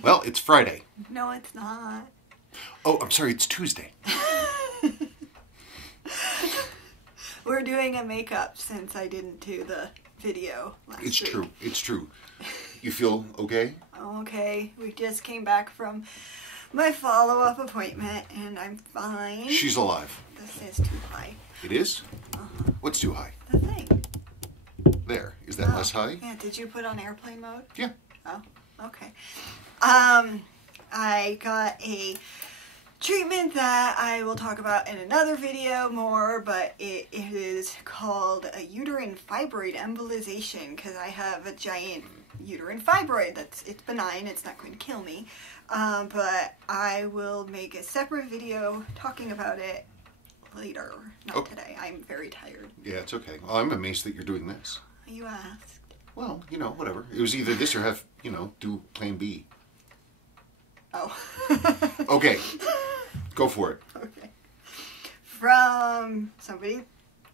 Friday. Well, it's Friday. No, it's not. Oh, I'm sorry, it's Tuesday. We're doing a makeup since I didn't do the video last week. It's true. It's true. You feel okay? Okay. We just came back from my follow-up appointment, and I'm fine. She's alive. This is too high. It is? Uh-huh. What's too high? The thing. There. Is that less high? Yeah, did you put on airplane mode? Yeah. Oh, okay. I got a treatment that I will talk about in another video more, but it is called a uterine fibroid embolization because I have a giant uterine fibroid. It's benign, it's not going to kill me, but I will make a separate video talking about it later, not today. I'm very tired. Yeah, it's okay. Well, I'm amazed that you're doing this. You asked. Well, whatever. It was either this or have, do plan B. Oh. Okay. Go for it. Okay. From somebody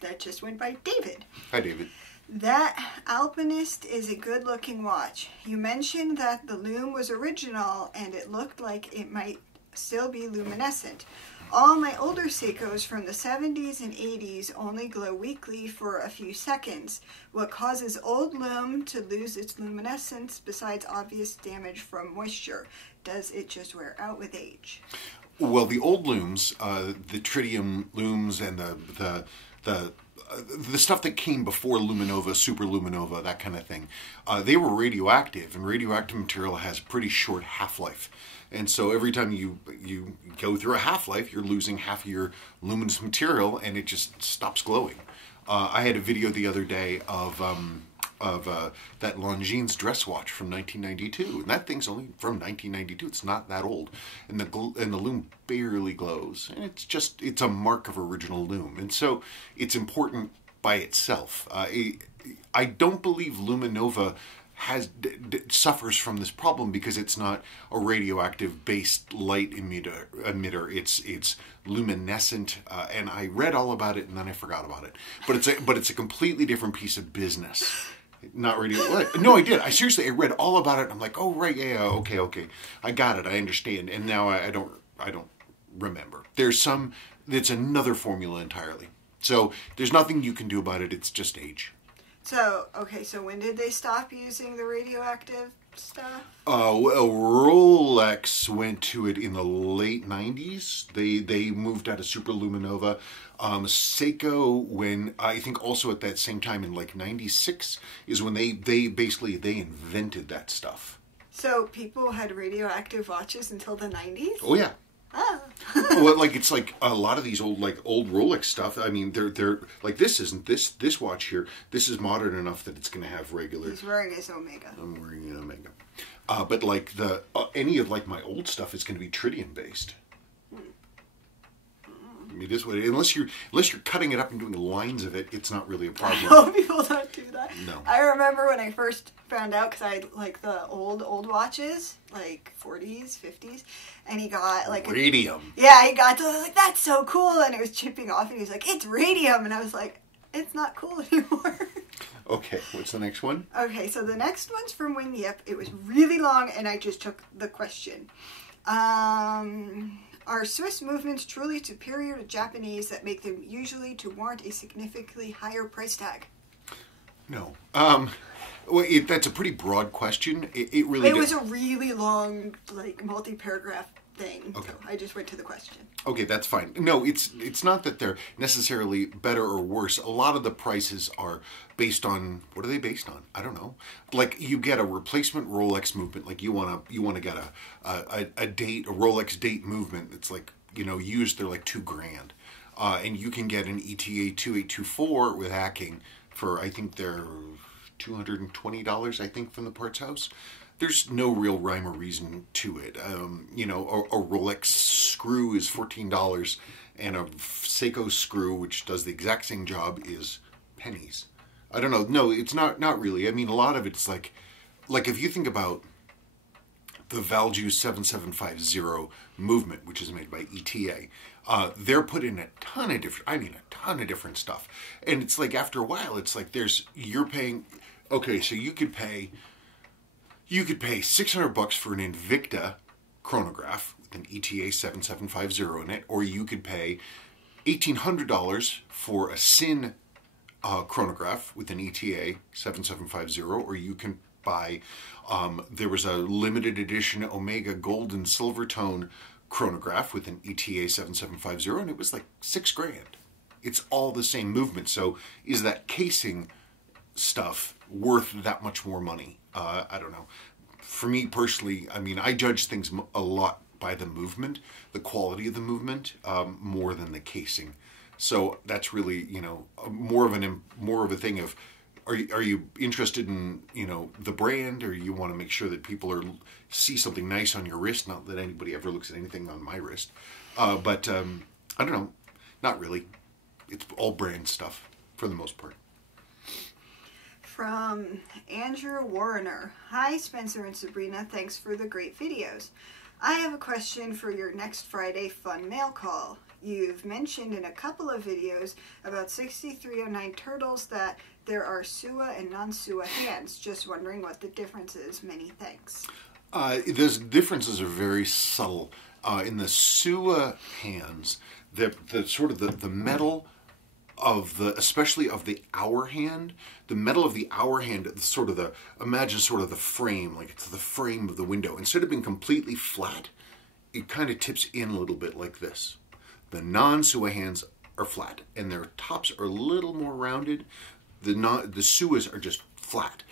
that just went by David. Hi, David. That Alpinist is a good-looking watch. You mentioned that the Lume was original and it looked like it might still be luminescent. All my older Seikos from the 70s and 80s only glow weakly for a few seconds. What causes old Lume to lose its luminescence besides obvious damage from moisture? Does it just wear out with age? Well, the old looms, the tritium looms and the stuff that came before luminova, super luminova, that kind of thing, they were radioactive, and radioactive material has a pretty short half-life. And so every time you go through a half-life, you're losing half of your luminous material, and it just stops glowing. I had a video the other day of that Longines dress watch from 1992, and that thing's only from 1992. It's not that old, and the lume barely glows, and it's a mark of original lume, and so it's important by itself. I don't believe luminova suffers from this problem because it's not a radioactive based light emitter. It's luminescent, and I read all about it and then I forgot about it. But it's a completely different piece of business. Not radio. What? No, I did. I read all about it. I'm like, oh right, yeah, okay, I got it. I understand. And now I don't remember. It's another formula entirely. So there's nothing you can do about it. It's just age. So, okay, so when did they stop using the radioactive stuff? Well, Rolex went to it in the late 90s. They moved out of super luminova. Seiko, when I think also at that same time in like 96, is when they basically invented that stuff. So people had radioactive watches until the 90s? Oh yeah. Ah. Well, it's like a lot of these old Rolex stuff. I mean, they're like, this isn't this watch here. This is modern enough that it's going to have regular. He's wearing his Omega. I'm wearing an Omega. But like any of like my old stuff is going to be tritium based. I mean, this way, unless you're cutting it up and doing lines of it, it's not really a problem. I hope people don't do that. No. I remember when I first found out, because I like the old watches, like 40s, 50s, and he got like radium. Yeah, he got to, I was like, that's so cool, and it was chipping off, and he was like, it's radium, and I was like, it's not cool anymore. Okay, what's the next one? Okay, so the next one's from Wing Yip. It was really long, and I just took the question. Are Swiss movements truly superior to Japanese that make them usually to warrant a significantly higher price tag? No. Well, that's a pretty broad question. It was a really long, like, multi-paragraph thing. Okay. So I just went to the question. Okay, that's fine. No, it's not that they're necessarily better or worse. A lot of the prices are based on, what are they based on? I don't know. Like, you get a replacement Rolex movement. Like, you want to get a Rolex date movement that's like, used, they're like $2,000. And you can get an ETA 2824 with hacking for, I think they're $220, I think, from the parts house. There's no real rhyme or reason to it. A Rolex screw is $14, and a Seiko screw, which does the exact same job, is pennies. I don't know. No, it's not really. I mean, a lot of it's like if you think about the Valju 7750 movement, which is made by ETA, they're put in a ton of different stuff. And it's like, after a while, it's like you're paying, okay, so you could pay You could pay $600 for an Invicta chronograph with an ETA 7750 in it, or you could pay $1,800 for a Sin chronograph with an ETA 7750, or you can buy, there was a limited edition Omega Gold and Silver Tone chronograph with an ETA 7750, and it was like $6,000. It's all the same movement. So is that casing stuff worth that much more money? I don't know. For me personally, I mean, I judge things a lot by the movement, the quality of the movement, more than the casing. So that's really, you know, more of a thing of, are you interested in, you know, the brand, or you want to make sure that people see something nice on your wrist? Not that anybody ever looks at anything on my wrist, but I don't know, not really. It's all brand stuff for the most part. From Andrew Warrener. Hi, Spencer and Sabrina. Thanks for the great videos. I have a question for your next Friday fun mail call. You've mentioned in a couple of videos about 6309 turtles that there are Sua and non-Sua hands. Just wondering what the difference is. Many thanks. Those differences are very subtle. In the Sua hands, the sort of the metal of especially of the hour hand, the metal of the hour hand, imagine sort of the frame, like it's the frame of the window. Instead of being completely flat, it kind of tips in a little bit like this. The non-Sua hands are flat, and their tops are a little more rounded. The Suas are just flat.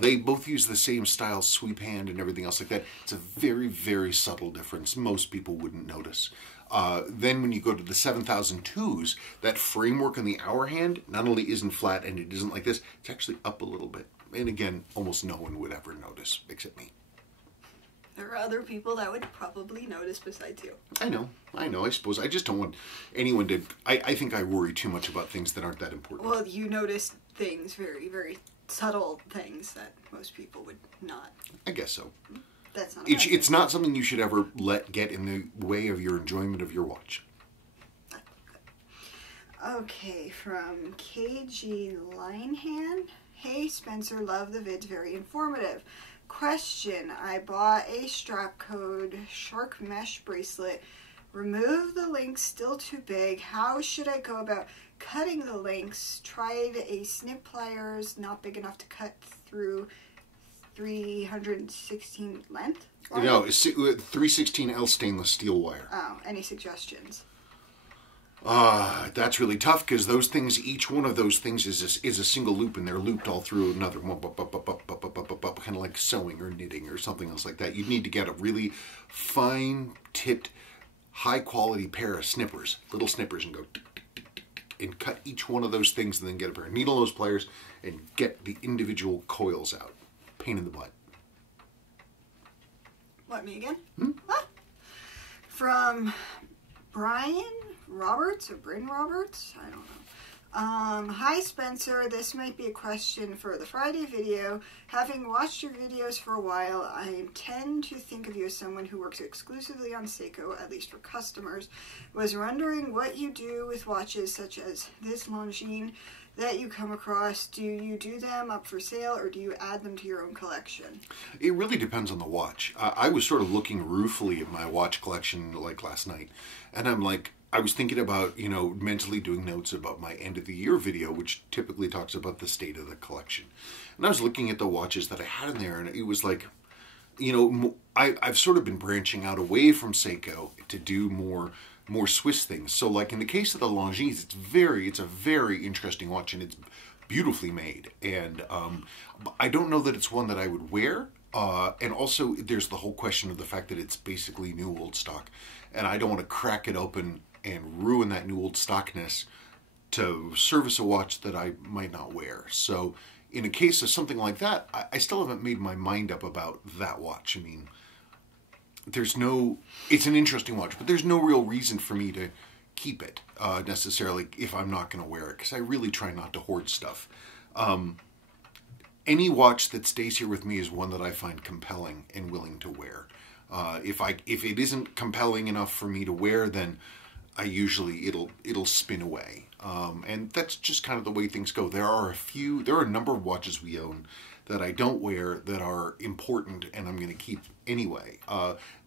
They both use the same style sweep hand and everything else like that. It's a very, very subtle difference. Most people wouldn't notice. Then when you go to the 7002s, that framework on the hour hand not only isn't flat and it isn't like this, it's actually up a little bit. And again, almost no one would ever notice, except me. There are other people that would probably notice besides you. I know. I suppose. I just don't want anyone to... I think I worry too much about things that aren't that important. Well, you notice things, very, very subtle things that most people would not. I guess so. That's not it's not something you should ever let get in the way of your enjoyment of your watch. Okay, from KG Linehan. Hey Spencer, love the vids, very informative. Question, I bought a strap code shark mesh bracelet. Remove the links, still too big. How should I go about cutting the links? Tried a snip pliers, not big enough to cut through 316 length? No, 316L stainless steel wire. Oh, any suggestions? That's really tough because those things, each one of those things is a single loop, and they're looped all through another one, kind of like sewing or knitting or something else like that. You'd need to get a really fine-tipped, high-quality pair of snippers, little snippers, and go and cut each one of those things, and then get a pair of needle nose pliers and get the individual coils out. Pain in the butt. What, me again? Ah. From Brian Roberts or Bryn Roberts? I don't know. Hi Spencer, this might be a question for the Friday video. Having watched your videos for a while, I tend to think of you as someone who works exclusively on Seiko, at least for customers. Was wondering what you do with watches such as this Longines that you come across. Do you do them up for sale, or do you add them to your own collection? It really depends on the watch. I was sort of looking ruefully at my watch collection like last night, and I'm like, I was thinking about, you know, mentally doing notes about my end of the year video, which typically talks about the state of the collection. And I was looking at the watches that I had in there, and it was like, you know, I've sort of been branching out away from Seiko to do more Swiss things. So like in the case of the Longines, it's a very interesting watch, and it's beautifully made. And I don't know that it's one that I would wear. And also there's the whole question of the fact that it's basically new old stock, and I don't want to crack it open and ruin that new old stockness to service a watch that I might not wear. So in a case of something like that, I still haven't made my mind up about that watch. I mean, it's an interesting watch, but there's no real reason for me to keep it necessarily if I'm not going to wear it, because I really try not to hoard stuff. Any watch that stays here with me is one that I find compelling and willing to wear. If it isn't compelling enough for me to wear, then I usually it'll spin away. And that's just kind of the way things go. There are a number of watches we own that I don't wear that are important and I'm going to keep anyway.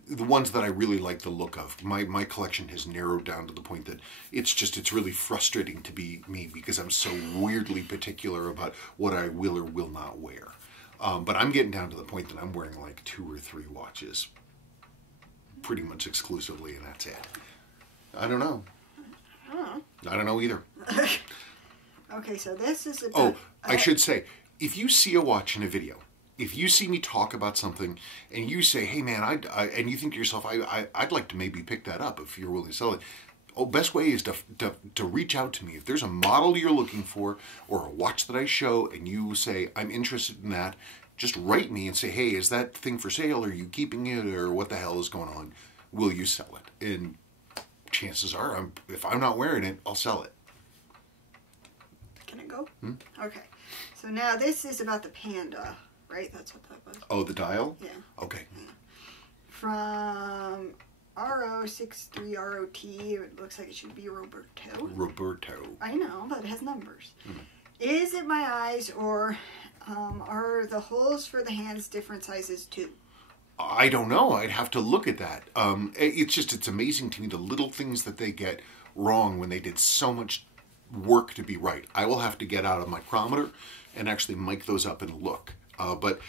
The ones that I really like the look of. My collection has narrowed down to the point that it's really frustrating to be me because I'm so weirdly particular about what I will or will not wear. But I'm getting down to the point that I'm wearing like 2 or 3 watches pretty much exclusively, and that's it. I don't know. I don't know either. Okay, so this is about... Oh, I should say, if you see a watch in a video, if you see me talk about something and you say, hey man, and you think to yourself, I'd like to maybe pick that up if you're willing to sell it. Oh, best way is to reach out to me. If there's a model you're looking for or a watch that I show and you say, I'm interested in that, just write me and say, hey, is that thing for sale? Are you keeping it? Or what the hell is going on? Will you sell it? And chances are, if I'm not wearing it, I'll sell it. Can it go? Okay. So now this is about the Panda, right? That's what that was. Oh, the dial? Yeah. Okay. Yeah. From RO63ROT, it looks like it should be Roberto. Roberto. I know, but it has numbers. Is it my eyes, or are the holes for the hands different sizes too? I don't know. I'd have to look at that. It's amazing to me the little things that they get wrong when they did so much work to be right. I will have to get out a micrometer and actually mic those up and look. But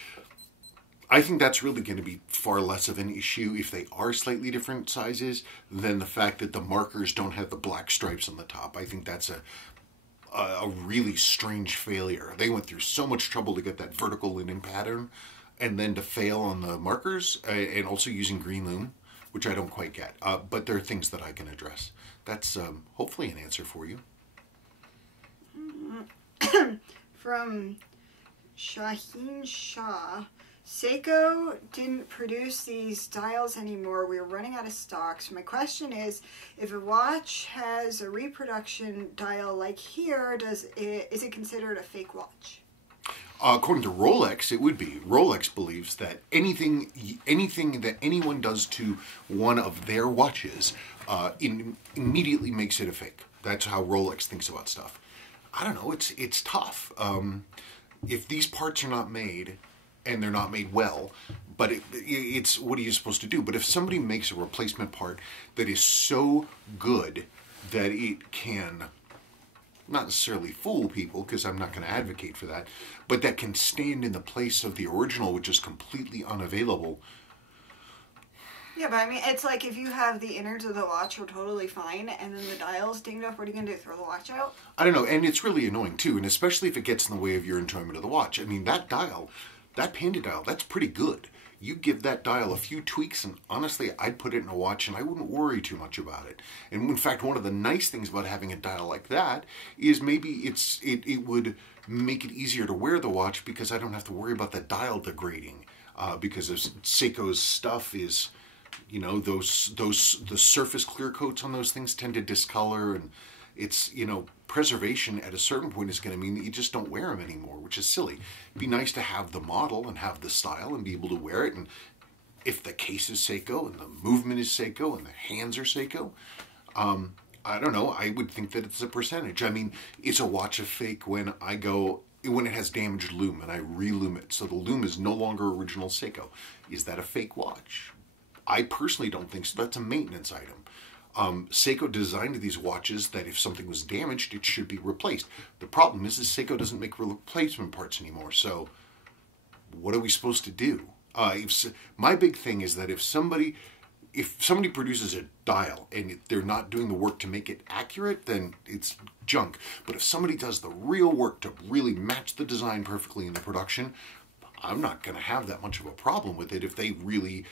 I think that's really going to be far less of an issue if they are slightly different sizes than the fact that the markers don't have the black stripes on the top. I think that's a really strange failure. They went through so much trouble to get that vertical linen pattern and then to fail on the markers and also using green loom, which I don't quite get. But there are things that I can address. That's hopefully an answer for you. From Shaheen Shah, Seiko didn't produce these dials anymore. We were running out of stock. So my question is, if a watch has a reproduction dial like here, is it considered a fake watch? According to Rolex, it would be. Rolex believes that anything that anyone does to one of their watches immediately makes it a fake. That's how Rolex thinks about stuff. I don't know. It's tough. If these parts are not made, and they're not made well, but it's what are you supposed to do? But if somebody makes a replacement part that is so good that it can not necessarily fool people, because I'm not going to advocate for that, but that can stand in the place of the original, which is completely unavailable. Yeah, but I mean, it's like if you have the innards of the watch are totally fine, and then the dial's dinged up, what are you going to do, throw the watch out? I don't know, and it's really annoying too, and especially if it gets in the way of your enjoyment of the watch. I mean, that dial, that Panda dial, that's pretty good. You give that dial a few tweaks, and honestly, I'd put it in a watch, and I wouldn't worry too much about it. And in fact, one of the nice things about having a dial like that is maybe it would make it easier to wear the watch because I don't have to worry about the dial degrading. Because of Seiko's stuff is, you know, the surface clear coats on those things tend to discolor, and it's, you know, preservation at a certain point is going to mean that you just don't wear them anymore, which is silly. It'd be nice to have the model and have the style and be able to wear it. And if the case is Seiko and the movement is Seiko and the hands are Seiko, I don't know. I would think that it's a percentage. I mean, is a watch a fake when it has damaged loom and I re-loom it? So the loom is no longer original Seiko. Is that a fake watch? I personally don't think so. That's a maintenance item. Seiko designed these watches that if something was damaged, it should be replaced. The problem is Seiko doesn't make replacement parts anymore. So what are we supposed to do? My big thing is that if somebody produces a dial and they're not doing the work to make it accurate, then it's junk. But if somebody does the real work to really match the design perfectly in the production, I'm not going to have that much of a problem with it if they really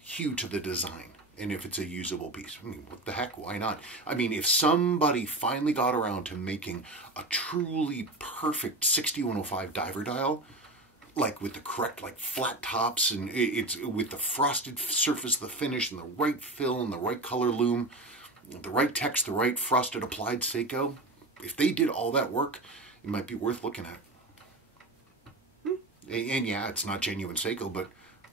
hew to the design. And if it's a usable piece, I mean, what the heck, why not? I mean, if somebody finally got around to making a truly perfect 6105 diver dial, like with the correct, like flat tops, and it's with the frosted surface, the finish, and the right fill, and the right color loom, the right text, the right frosted applied Seiko, if they did all that work, it might be worth looking at. And yeah, it's not genuine Seiko, but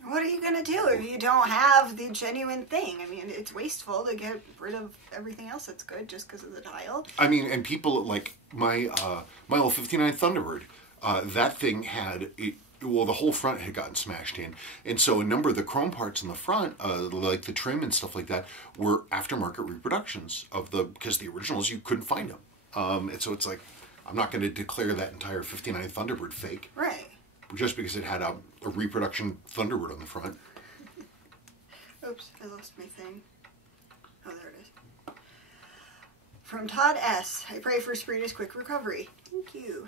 what are you going to do if you don't have the genuine thing? I mean, it's wasteful to get rid of everything else that's good just because of the dial. I mean, and people like my old 59 Thunderbird, that thing had, well, the whole front had gotten smashed in, and so a number of the chrome parts in the front, like the trim and stuff like that, were aftermarket reproductions of because the originals you couldn't find them, and so it's like, I'm not going to declare that entire '59 Thunderbird fake, right? Just because it had a reproduction Thunderbird on the front. Oops, I lost my thing. Oh, there it is. From Todd S. I pray for Sabrina's quick recovery. Thank you.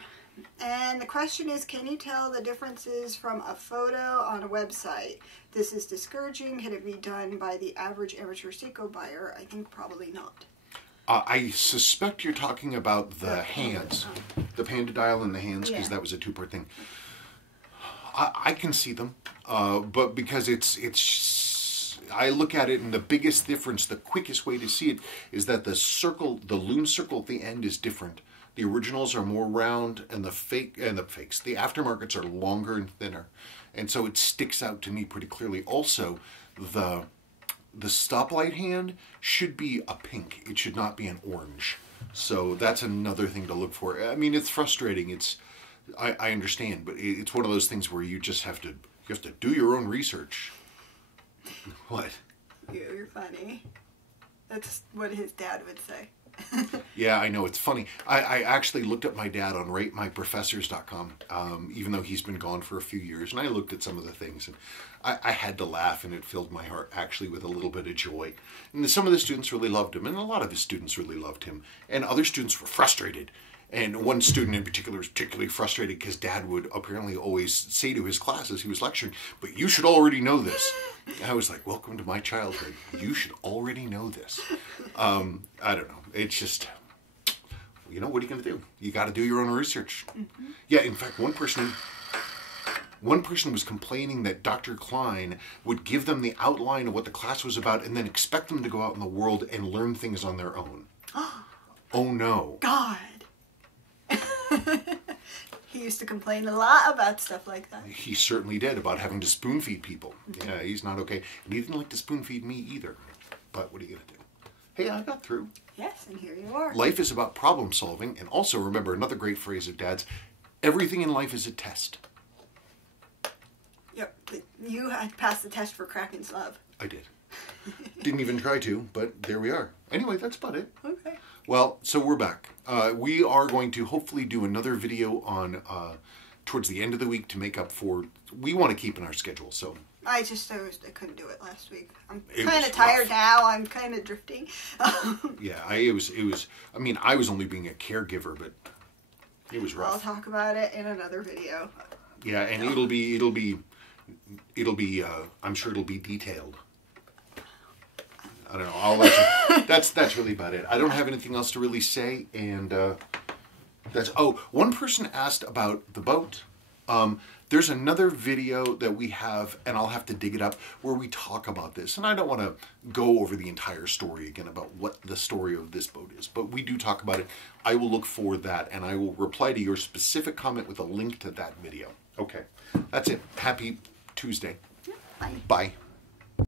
And the question is, can you tell the differences from a photo on a website? This is discouraging. Can it be done by the average amateur Seiko buyer? I think probably not. I suspect you're talking about the hands. The Panda dial and the hands, because that was a two-part thing. I can see them, but because I look at it, and the biggest difference, the quickest way to see it, is that the lume circle at the end is different. The originals are more round, and the aftermarkets are longer and thinner, and so it sticks out to me pretty clearly. Also, the stoplight hand should be a pink. It should not be an orange. So that's another thing to look for. I mean, it's frustrating. I understand, but it's one of those things where you just have to do your own research. What? You're funny. That's what his dad would say. Yeah, I know. It's funny. I actually looked up my dad on ratemyprofessors.com, even though he's been gone for a few years, and I looked at some of the things, and I had to laugh, and it filled my heart actually with a little bit of joy. And some of the students really loved him, and a lot of his students really loved him, and other students were frustrated. And one student in particular was particularly frustrated because Dad would apparently always say to his class as he was lecturing, "But you should already know this." And I was like, welcome to my childhood. You should already know this. I don't know. It's just, what are you going to do? You got to do your own research. Mm-hmm. Yeah, in fact, one person was complaining that Dr. Klein would give them the outline of what the class was about and then expect them to go out in the world and learn things on their own. Oh, no. God. He used to complain a lot about stuff like that. He certainly did, about having to spoon feed people. Mm-hmm. Yeah, he's not okay. And he didn't like to spoon feed me either. But what are you going to do? Hey, I got through. Yes, and here you are. Life is about problem solving. And also remember another great phrase of Dad's, everything in life is a test. Yep. You had passed the test for Kraken's love. I did. Didn't even try to, but there we are. Anyway, that's about it. Okay. Well, so we're back. We are going to hopefully do another video on towards the end of the week to make up for. We want to keep in our schedule, so. I couldn't do it last week. I'm kind of tired now. I'm kind of drifting. Yeah, it was. I mean, I was only being a caregiver, but it was rough. I'll talk about it in another video. Yeah, and it'll be. I'm sure it'll be detailed. I don't know. I'll let you. That's really about it. I don't have anything else to really say, and that's. Oh, one person asked about the boat. There's another video that we have, and I'll have to dig it up, where we talk about this. And I don't want to go over the entire story again about what the story of this boat is, but we do talk about it. I will look for that, and I will reply to your specific comment with a link to that video. Okay, that's it. Happy Tuesday. Bye. Bye.